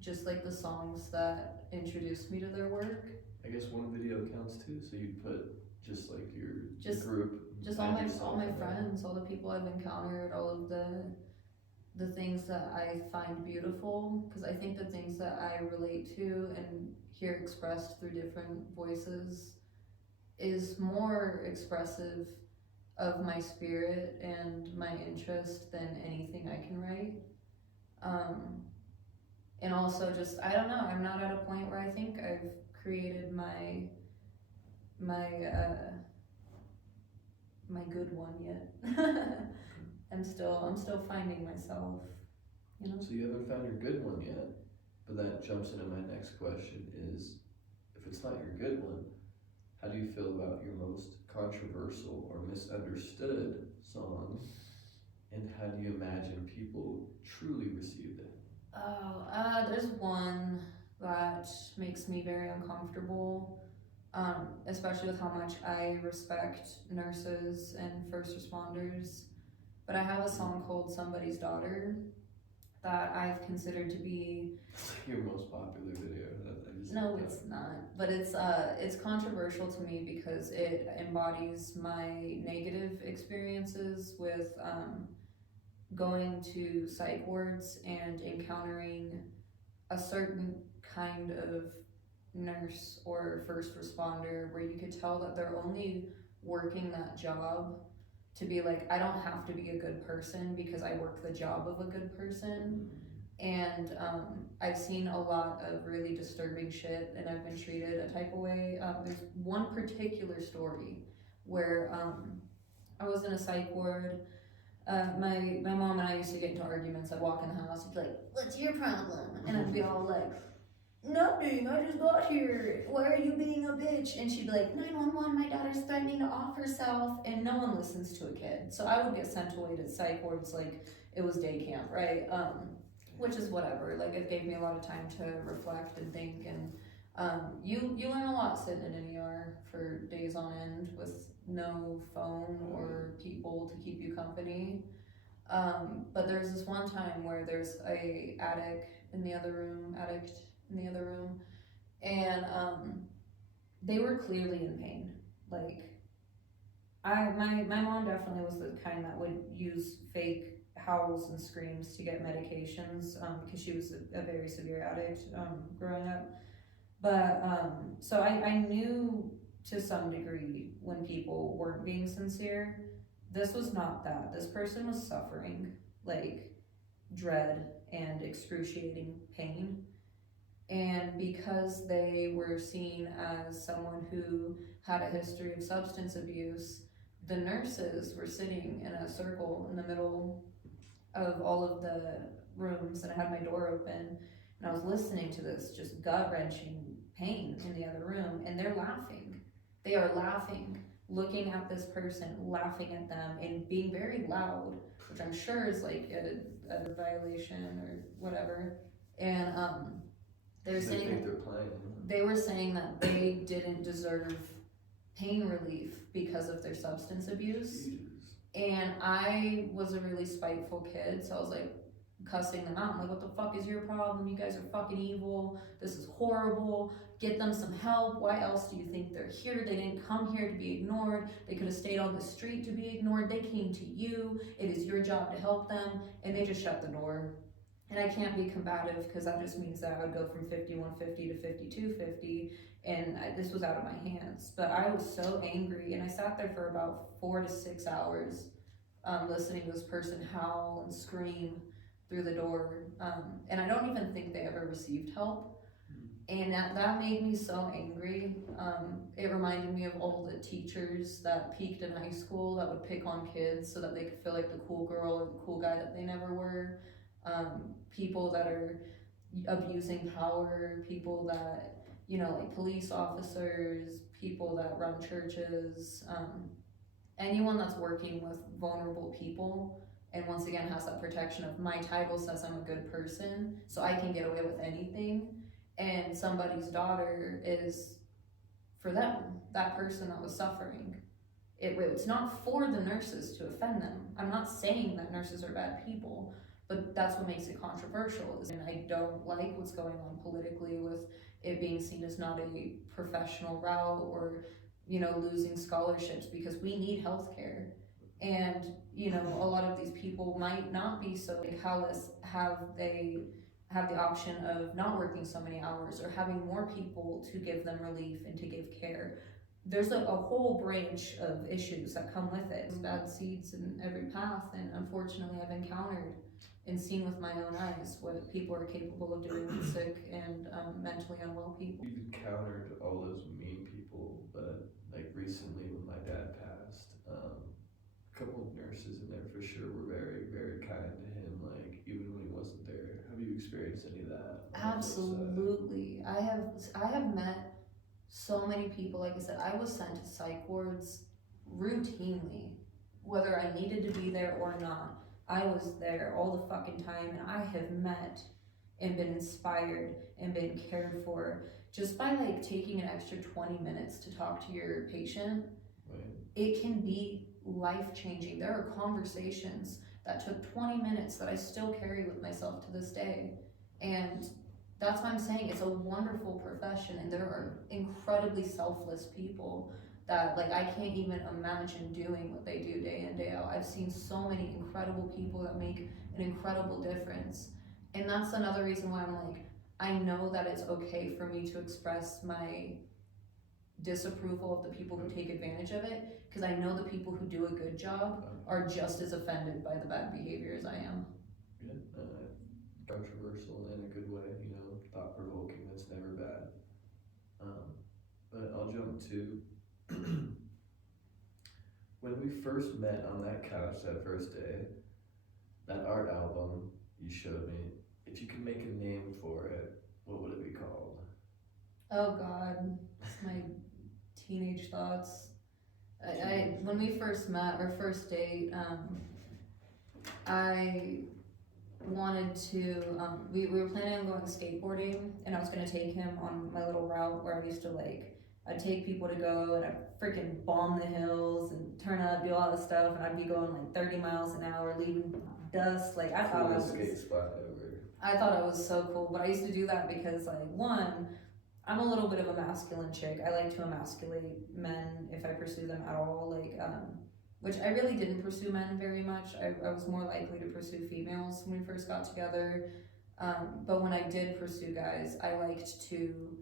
just like the songs that introduced me to their work. I guess one video counts too, so you'd put just like your group. Just all my friends, all the people I've encountered, all of the things that I find beautiful, because I think the things that I relate to and hear expressed through different voices is more expressive of my spirit and my interest than anything I can write. And also just, I don't know, I'm not at a point where I think I've created my good one yet. I'm still finding myself, you know? So you haven't found your good one yet, but that jumps into my next question is, if it's not your good one, how do you feel about your most controversial or misunderstood song, and how do you imagine people truly received it? There's one that makes me very uncomfortable, especially with how much I respect nurses and first responders. But I have a song called Somebody's Daughter that I've considered to be your most popular video. No, it's not. But it's controversial to me because it embodies my negative experiences with going to psych wards and encountering a certain kind of nurse or first responder where you could tell that they're only working that job to be like, I don't have to be a good person because I work the job of a good person. And I've seen a lot of really disturbing shit, and I've been treated a type of way. There's one particular story where I was in a psych ward. My mom and I used to get into arguments. I'd walk in the house, she'd be like, "What's your problem?" And I'd be all like, "Nothing, I just got here. Why are you being a bitch?" And she'd be like, 911, my daughter's threatening to off herself. And no one listens to a kid. So I would get sent away to psych wards like it was day camp, right? Which is whatever. Like, it gave me a lot of time to reflect and think. And you learn a lot sitting in an ER for days on end with no phone or people to keep you company. But there's this one time where there's a addict in the other room, and they were clearly in pain. Like, my mom definitely was the kind that would use fake howls and screams to get medications because she was a very severe addict growing up. But so I knew to some degree when people weren't being sincere. This was not that. This person was suffering like dread and excruciating pain. And because they were seen as someone who had a history of substance abuse, the nurses were sitting in a circle in the middle of all of the rooms, and I had my door open, and I was listening to this just gut-wrenching pain in the other room, and they're laughing. They are laughing, looking at this person, laughing at them, and being very loud, which I'm sure is like a violation or whatever. And they were saying they were saying that they didn't deserve pain relief because of their substance abuse. And I was a really spiteful kid, so I was like cussing them out. I'm like, what the fuck is your problem? You guys are fucking evil. This is horrible. Get them some help. Why else do you think they're here? They didn't come here to be ignored. They could have stayed on the street to be ignored. They came to you. It is your job to help them. And they just shut the door. And I can't be combative because that just means that I would go from 5150 to 5250, and this was out of my hands. But I was so angry, and I sat there for about 4 to 6 hours listening to this person howl and scream through the door. And I don't even think they ever received help. And that made me so angry. It reminded me of all the teachers that peaked in high school that would pick on kids so that they could feel like the cool girl or the cool guy that they never were. People that are abusing power, people that, like police officers, people that run churches, anyone that's working with vulnerable people, and once again has that protection of my title says I'm a good person, so I can get away with anything, and somebody's daughter is for them, that person that was suffering. It's not for the nurses to offend them. I'm not saying that nurses are bad people, but that's what makes it controversial. And I don't like what's going on politically with it being seen as not a professional route or, losing scholarships, because we need healthcare. And, a lot of these people might not be so callous, they have the option of not working so many hours or having more people to give them relief and to give care. There's a whole branch of issues that come with it. There's bad seeds in every path, and unfortunately I've encountered and seen with my own eyes what people are capable of doing with sick and mentally unwell people. You've encountered all those mean people, but like recently when my dad passed, a couple of nurses in there for sure were very, very kind to him, like even when he wasn't there. Have you experienced any of that? Absolutely. I have met so many people. Like I said, I was sent to psych wards routinely, whether I needed to be there or not. I was there all the fucking time, and I have met and been inspired and been cared for just by like taking an extra 20 minutes to talk to your patient. Right. It can be life-changing. There are conversations that took 20 minutes that I still carry with myself to this day. And that's why I'm saying it's a wonderful profession, and there are incredibly selfless people that like I can't even imagine doing what they do day in, day out. I've seen so many incredible people that make an incredible difference. And that's another reason why I'm like, I know that it's okay for me to express my disapproval of the people who take advantage of it, because I know the people who do a good job are just as offended by the bad behavior as I am. Yeah, controversial in a good way, thought provoking, that's never bad. But I'll jump to when we first met on that couch that first day, that art album you showed me, if you could make a name for it, what would it be called? Oh God, it's my teenage thoughts. I when we first met, our first date, I wanted to, we were planning on going skateboarding, and I was gonna take him on my little route where I used to I'd take people to go, and I'd freaking bomb the hills and turn up, do all this stuff, and I'd be going like 30 miles an hour, leaving dust. Like, I thought I was, skate spot ever. I thought I was so cool, but I used to do that because, like, one, I'm a little bit of a masculine chick. I like to emasculate men if I pursue them at all. Which I really didn't pursue men very much. I was more likely to pursue females when we first got together. But when I did pursue guys, I liked to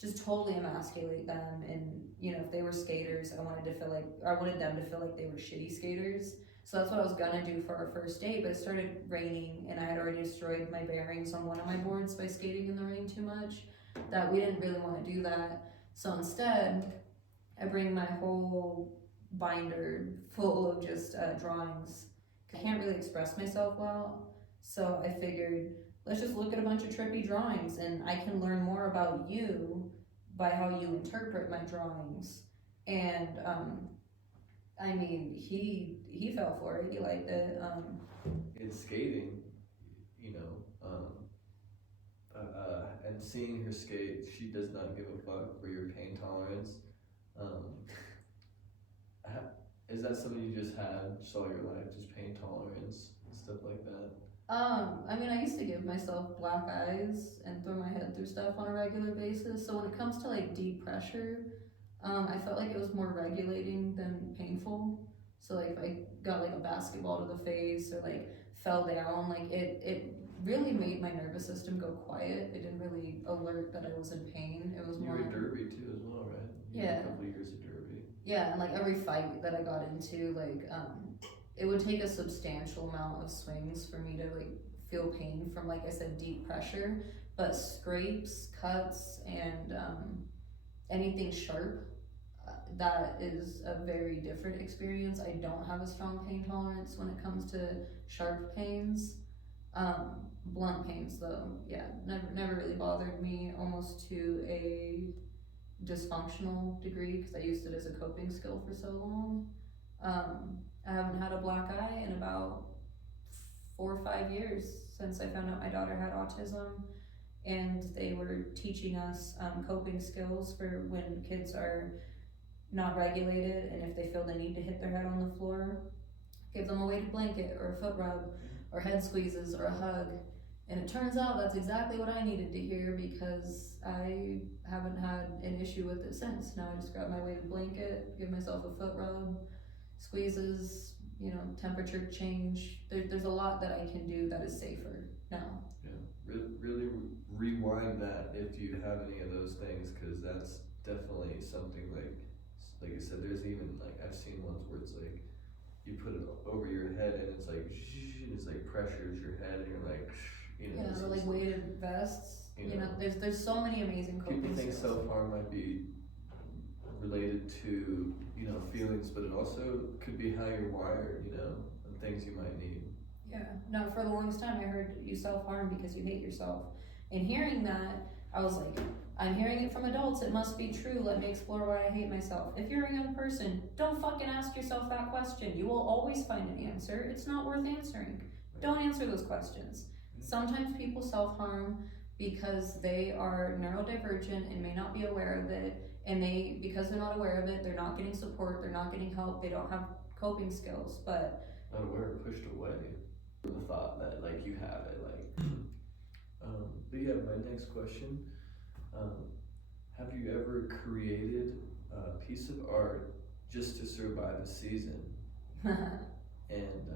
just totally emasculate them. And, if they were skaters, I wanted them to feel like they were shitty skaters. So that's what I was gonna do for our first date, but it started raining, and I had already destroyed my bearings on one of my boards by skating in the rain too much, that we didn't really want to do that. So instead, I bring my whole binder full of just drawings. I can't really express myself well, so I figured, let's just look at a bunch of trippy drawings, and I can learn more about you by how you interpret my drawings. And I mean, he fell for it. He liked it. In skating, and seeing her skate, she does not give a fuck for your pain tolerance. Is that something you just had just all your life, just pain tolerance and stuff like that? I mean, I used to give myself black eyes and throw my head through stuff on a regular basis. So when it comes to like deep pressure, I felt like it was more regulating than painful. So like if I got like a basketball to the face or like fell down, like it really made my nervous system go quiet. It didn't really alert that I was in pain. It was You more. were derby too as well, right? You Yeah. had a couple years of derby. Yeah, and like every fight that I got into, it would take a substantial amount of swings for me to like feel pain from, like I said, deep pressure. But scrapes, cuts, and anything sharp, that is a very different experience. I don't have a strong pain tolerance when it comes to sharp pains. Blunt pains though, yeah, never really bothered me, almost to a dysfunctional degree, because I used it as a coping skill for so long. I haven't had a black eye in about 4 or 5 years since I found out my daughter had autism, and they were teaching us coping skills for when kids are not regulated, and if they feel the need to hit their head on the floor, give them a weighted blanket or a foot rub or head squeezes or a hug. And it turns out that's exactly what I needed to hear, because I haven't had an issue with it since. Now I just grab my weighted blanket, give myself a foot rub, squeezes, temperature change. There's a lot that I can do that is safer now. Yeah, really rewind that if you have any of those things, because that's definitely something like I said, there's even I've seen ones where it's like you put it over your head and it's like it's like pressures your head and you're like or like weighted vests. There's so many amazing coping people think skills. self-harm might be related to feelings, but it also could be how you're wired, and things you might need. Yeah, no, for the longest time I heard you self-harm because you hate yourself. And hearing that, I was like, I'm hearing it from adults, it must be true, let me explore why I hate myself. If you're a young person, don't fucking ask yourself that question. You will always find an answer. It's not worth answering. Don't answer those questions. Sometimes people self-harm because they are neurodivergent and may not be aware of it, and because they're not aware of it, they're not getting support, they're not getting help, they don't have coping skills. But not aware, pushed away the thought that you have it but yeah, my next question, have you ever created a piece of art just to survive a season? And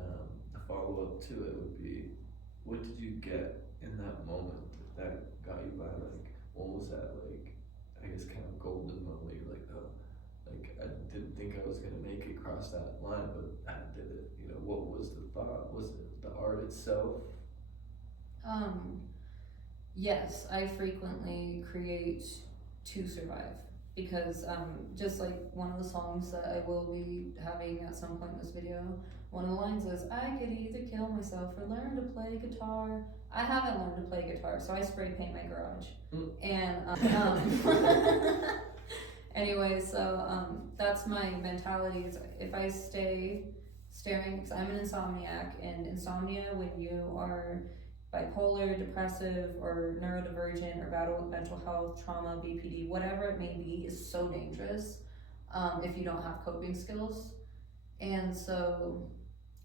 the follow-up to it would be, what did you get in that moment that got you by? Like, what was that, like, I guess kind of golden moment? You're like, oh, like, I didn't think I was gonna make it across that line, but I did it. You know, what was the thought? Was it the art itself? Yes, I frequently create to survive because just like one of the songs that I will be having at some point in this video, one of the lines is, I could either kill myself or learn to play guitar. I haven't learned to play guitar, so I spray paint my garage. And anyway, so that's my mentality. Is if I stay staring, because I'm an insomniac, and insomnia, when you are bipolar, depressive, or neurodivergent, or battle with mental health, trauma, BPD, whatever it may be, is so dangerous if you don't have coping skills. And so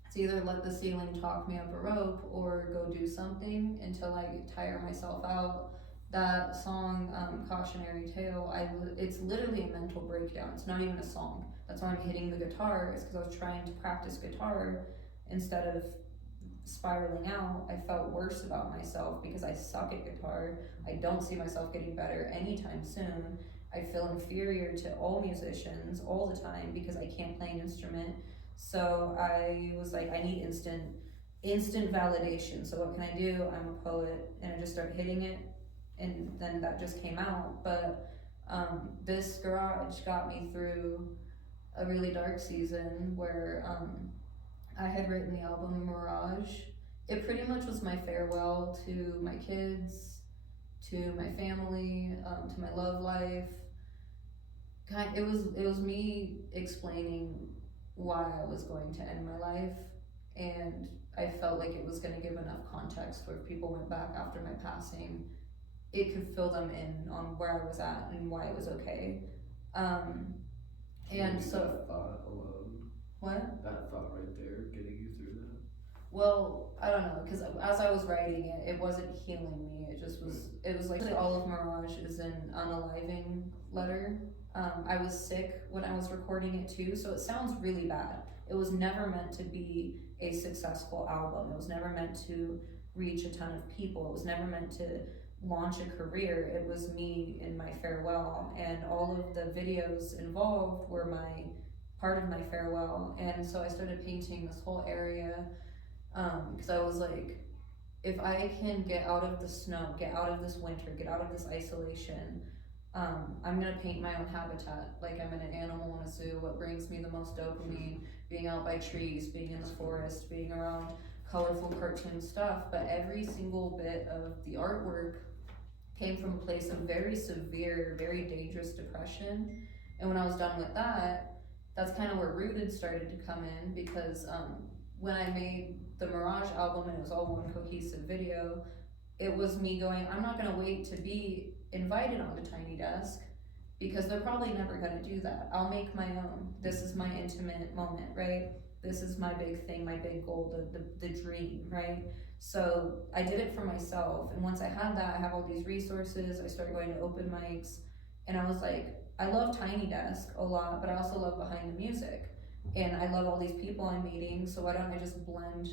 it's either let the ceiling talk me up a rope or go do something until I tire myself out. That song, Cautionary Tale, it's literally a mental breakdown. It's not even a song. That's why I'm hitting the guitar, is because I was trying to practice guitar instead of spiraling out. I felt worse about myself because I suck at guitar. I don't see myself getting better anytime soon. I feel inferior to all musicians all the time because I can't play an instrument. So I was like, I need instant validation. So what can I do? I'm a poet, and I just started hitting it, and then that just came out. But this garage got me through a really dark season where I had written the album Mirage. It pretty much was my farewell to my kids, to my family, to my love life. It was me explaining why I was going to end my life, and I felt like it was going to give enough context where if people went back after my passing, it could fill them in on where I was at and why it was okay. And so that thought alone. What? That thought right there, getting you through that. Well, I don't know, because as I was writing it, it wasn't healing me. It just was. It was like all of Mirage is an unaliving letter. I was sick when I was recording it too, so it sounds really bad. It was never meant to be a successful album. It was never meant to reach a ton of people. It was never meant to launch a career. It was me in my farewell, and all of the videos involved were my part of my farewell. And so I started painting this whole area because I was like, if I can get out of the snow, get out of this winter, get out of this isolation, I'm gonna paint my own habitat. Like I'm in an animal in a zoo. What brings me the most dopamine? Being out by trees, being in the forest, being around colorful cartoon stuff. But every single bit of the artwork came from a place of very severe, very dangerous depression. And when I was done with that, that's kind of where Rooted started to come in, because when I made the Mirage album and it was all one cohesive video, it was me going, I'm not gonna wait to be invited onto Tiny Desk because they're probably never gonna do that. I'll make my own. This is my intimate moment, right? This is my big thing, my big goal, the dream, right? So I did it for myself, and once I had that, I have all these resources. I started going to open mics, and I was like, I love Tiny Desk a lot, but I also love behind the music, and I love all these people I'm meeting, so why don't I just blend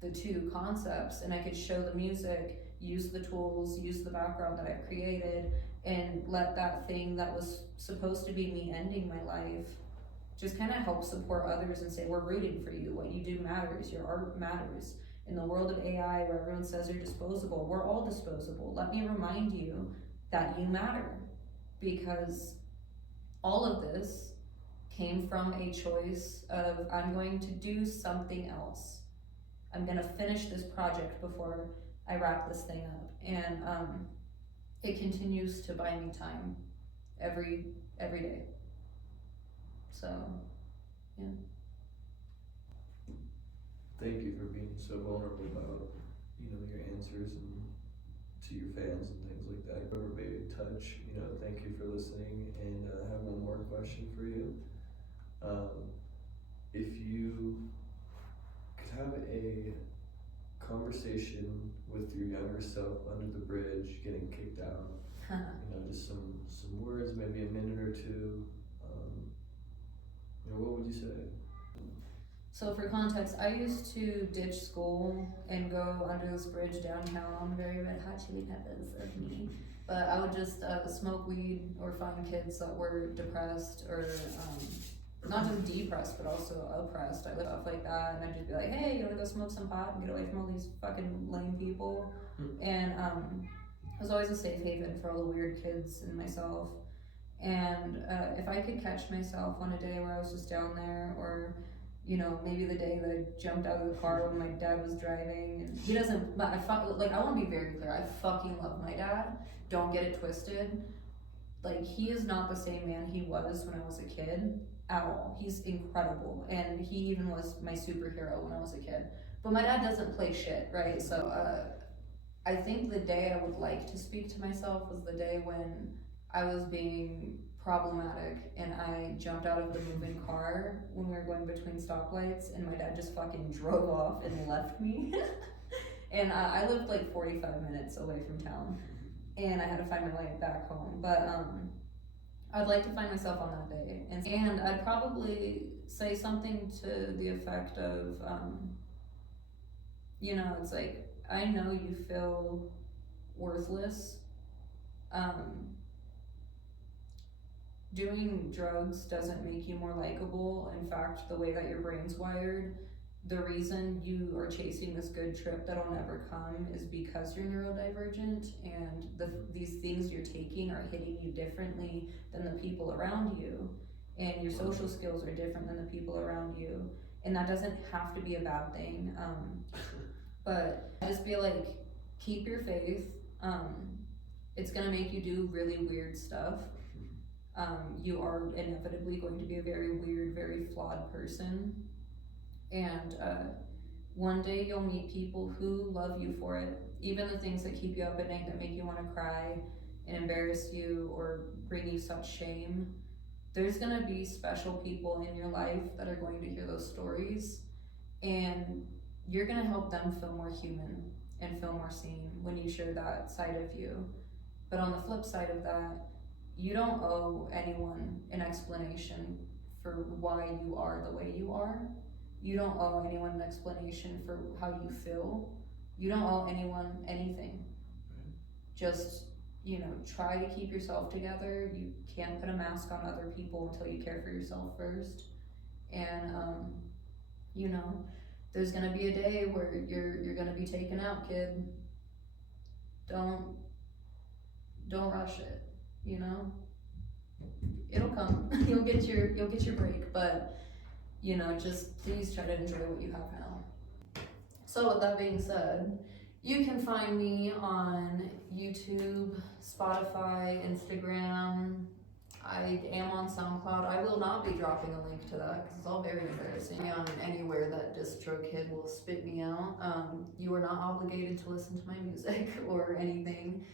the two concepts, and I could show the music, use the tools, use the background that I've created, and let that thing that was supposed to be me ending my life just kind of help support others and say, we're rooting for you. What you do matters. Your art matters. In the world of AI where everyone says you're disposable, we're all disposable. Let me remind you that you matter, because all of this came from a choice of, I'm going to do something else. I'm gonna finish this project before I wrap this thing up. And it continues to buy me time every day. So, yeah. Thank you for being so vulnerable about, your answers and to your fans and things like that. Whoever made touch, thank you for listening. And I have one more question for you. If you could have a conversation with your younger self under the bridge, getting kicked out, just some words, maybe a minute or two, what would you say? So for context, I used to ditch school and go under this bridge downtown, very Red Hot Chili Peppers of me. But I would just smoke weed or find kids that were depressed or not just depressed, but also oppressed. I lived off like that, and I'd just be like, hey, you wanna go smoke some pot and get away from all these fucking lame people? And it was always a safe haven for all the weird kids and myself. And if I could catch myself on a day where I was just down there, or you know, maybe the day that I jumped out of the car when my dad was driving, and he doesn't, but I want to be very clear, I fucking love my dad, don't get it twisted. Like, he is not the same man he was when I was a kid at all. He's incredible, and he even was my superhero when I was a kid. But my dad doesn't play shit, right? So I think the day I would like to speak to myself was the day when I was being problematic and I jumped out of the moving car when we were going between stoplights, and my dad just fucking drove off and left me. And I lived like 45 minutes away from town, and I had to find my way back home. But I'd like to find myself on that day, and I'd probably say something to the effect of, you know, it's like, I know you feel worthless. Doing drugs doesn't make you more likable. In fact, the way that your brain's wired, the reason you are chasing this good trip that'll never come is because you're neurodivergent, and these things you're taking are hitting you differently than the people around you, and your social skills are different than the people around you, and that doesn't have to be a bad thing. But I just feel like, keep your faith. It's gonna make you do really weird stuff. You are inevitably going to be a very weird, very flawed person. And one day you'll meet people who love you for it. Even the things that keep you up at night, that make you want to cry and embarrass you or bring you such shame. There's going to be special people in your life that are going to hear those stories. And you're going to help them feel more human and feel more seen when you share that side of you. But on the flip side of that, you don't owe anyone an explanation for why you are the way you are. You don't owe anyone an explanation for how you feel. You don't owe anyone anything. Just, you know, try to keep yourself together. You can't put a mask on other people until you care for yourself first. And, you know, there's gonna be a day where you're gonna be taken out, kid. Don't rush it. You know, it'll come. You'll get your break, but you know, just please try to enjoy what you have now. So with that being said, you can find me on YouTube, Spotify, Instagram. I am on SoundCloud. I will not be dropping a link to that because it's all very embarrassing. On anywhere that DistroKid will spit me out. You are not obligated to listen to my music or anything.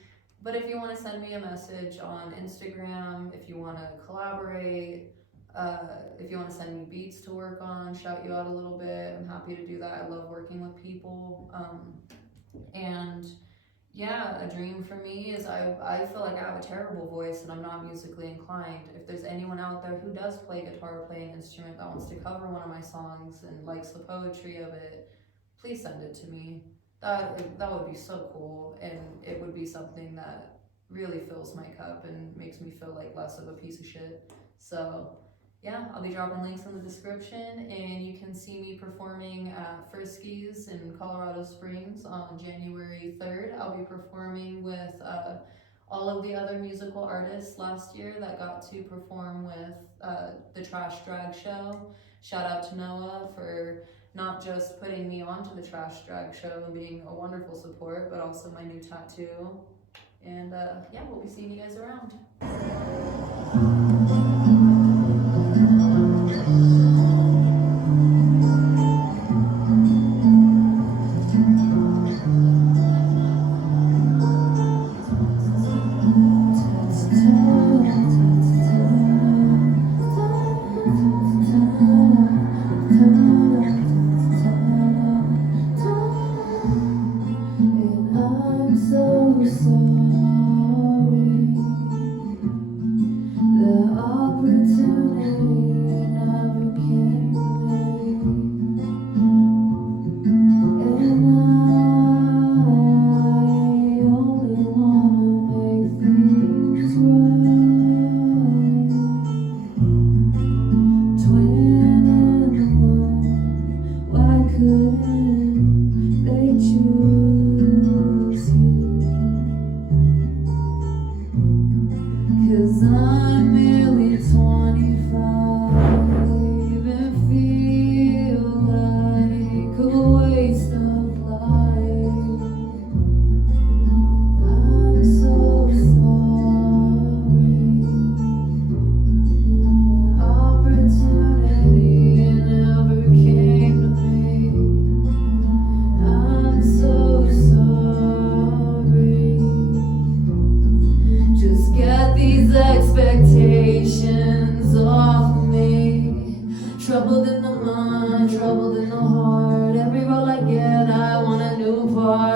But if you want to send me a message on Instagram, if you want to collaborate, if you want to send me beats to work on, shout you out a little bit, I'm happy to do that. I love working with people. And yeah, a dream for me is I feel like I have a terrible voice and I'm not musically inclined. If there's anyone out there who does play guitar or play an instrument that wants to cover one of my songs and likes the poetry of it, please send it to me. That would be so cool, and it would be something that really fills my cup and makes me feel like less of a piece of shit. So yeah, I'll be dropping links in the description, and you can see me performing at Friskies in Colorado Springs on January 3rd. I'll be performing with all of the other musical artists last year that got to perform with the Trash Drag Show. Shout out to Noah for not just putting me onto the Trash Drag Show and being a wonderful support, but also my new tattoo. And yeah, we'll be seeing you guys around. The opportunity never came to me.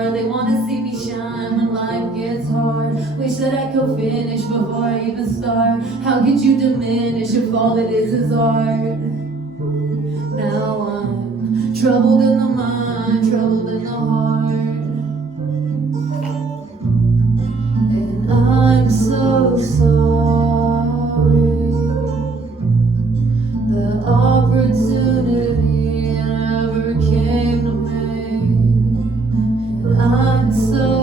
star. They wanna see me shine when life gets hard. Wish that I could finish before I even start. How could you diminish if all it is art? Now I'm troubled in the mind, troubled in the heart. And I'm so sorry. The opportunity never came to me. And I'm so